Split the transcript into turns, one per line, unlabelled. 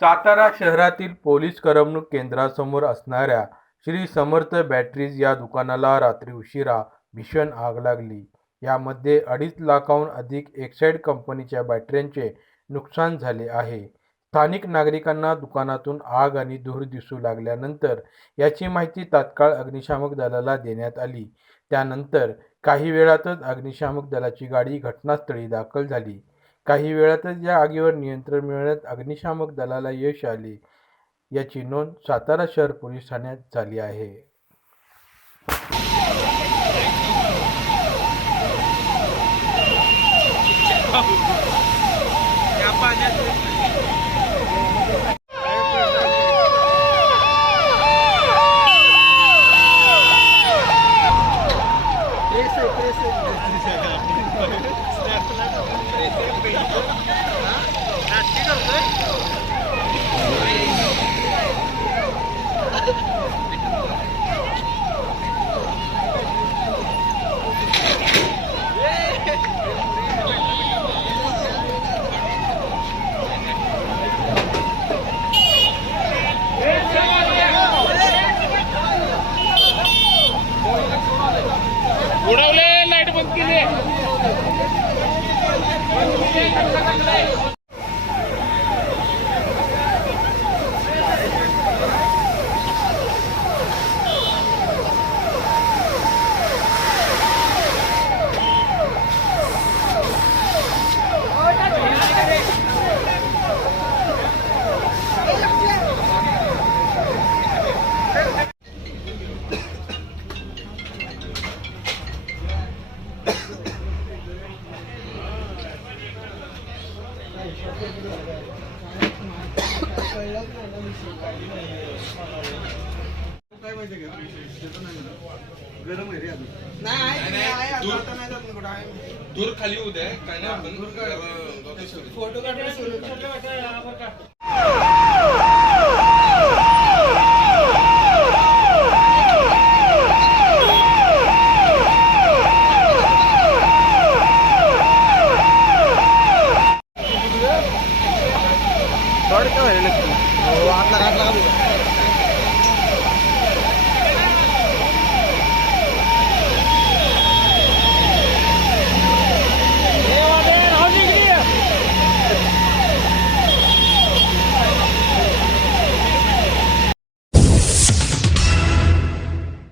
सातारा शहरातील पोलीस करमणूक केंद्रासमोर असणाऱ्या श्री समर्थ बॅटरीज या दुकानाला रात्री उशिरा भीषण आग लागली. यामध्ये अडीच लाखाहून अधिक एक्साईड कंपनीच्या बॅटऱ्यांचे नुकसान झाले आहे. स्थानिक नागरिकांना दुकानातून आग आणि धूर दिसू लागल्यानंतर याची माहिती तात्काळ अग्निशामक दलाला देण्यात आली. त्यानंतर काही वेळातच अग्निशामक दलाची गाडी घटनास्थळी दाखल झाली. काही वेळातच या आगीवर नियंत्रण मिळवण्यात अग्निशामक दलाला यश आले. याची नोंद सातारा शहर पोलीस ठाण्यात झाली आहे.
Thank you.
काय माहिती का त्याचं नाही ना. गरम आहे रे अजून
नाही
नाही,
आहे,
दूर-
आता नाही जात ना कुठं आहे.
दूर खाली होऊ द्या काय नाही आपण.
फोटो काढून आवडतं